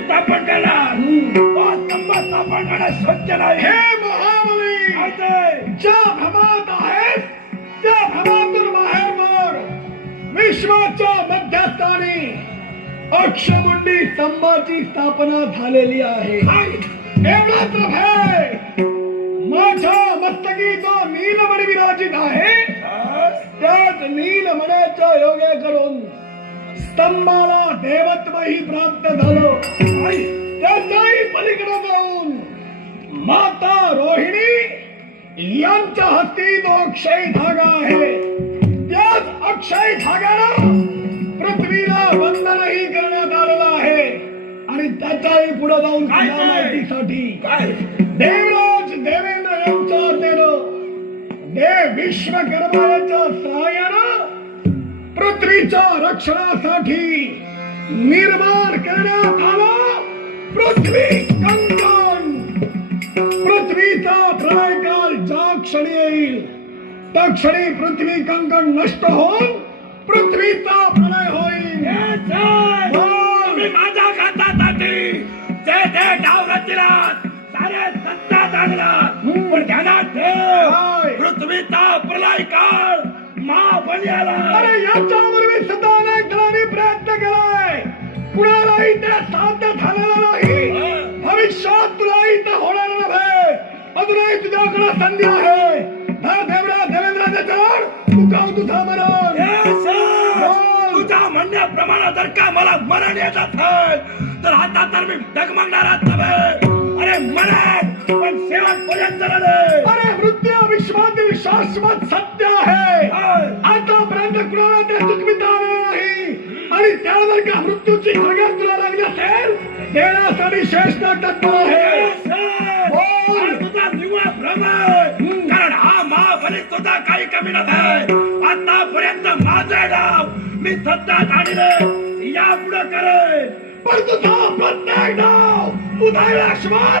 स्थापन करणार स्थापन करण्यास स्वच्छ नाही. हे महाबली, ज्या भ्रमात आहेस त्या भ्रमातून बाहेर पड. विश्वाच्या मध्यस्थानी अक्षमुंडी स्तंभाची स्थापना झालेली आहे. एवढाच नव्हे, माझ्या मस्तकी जो नीलमणी विराजित आहे त्याच नीलमण्याच्या योगे करून स्तंभाला देवत्वही प्राप्त झालं. त्याच्याही पलीकडे जाऊन माता रोहिणी यांच्या हस्ती जो अक्षय धागा आहे त्याच अक्षय धाग्यानं पृथ्वीला वंदनही करण्यात आलेलं आहे. आणि त्याच्याही पुढे जाऊन माहितीसाठी देवराज देवेंद्र यांच्या हातेनं देव विश्वकर्माच्या सहाय्यानं पृथ्वीच्या रक्षणासाठी निर्माण करण्यात आला पृथ्वी कंकण. पृथ्वीचा प्रलय काल ज्या क्षणी येईल त्या क्षणी पृथ्वी कंकण नष्ट होऊन पृथ्वीचा प्रलय होईल. माझ्या खात्यासाठी जे ते डाव रचलात सारे सत्ता चांगलात पण ध्यानात ठेव पृथ्वीचा प्रलय काळ महाबलियाला. अरे याच्यावर मी सुद्धा अनेक जणांनी प्रयत्न केलाय, कुणालाही ते साध्य झालेलं नाही. भविष्यात तुलाही ते होणार नव्हे. अजूनही तुझ्याकडे संधी आहे. देवराज देवेंद्राचे चरण तुझा तुझा मरण. तुझ्या म्हणण्याप्रमाणे जर का मला मरण येत असेल तर आता तर मी डगमगणारच नव्हे. अरे मरण पण शेवटपर्यंत लढे. अरे मृत्यू विश्वातील शाश्वत सत्य आहे. आतापर्यंत कुणाला ते चुकविता आलेलं नाही. आणि त्याला जर का मृत्यूची सगळ्यात तुला लागली असेल देण्यासाठी श्रेष्ठ तत्व आहे. तुझा निव्वळ भ्रम आहे. कारण हा महाबली तुझा काही कमी नव्हे. आतापर्यंत माझे डाव मी सत्यात आणले यापुढे करे पण तुझा प्रत्येक डाव उदय लक्ष्मण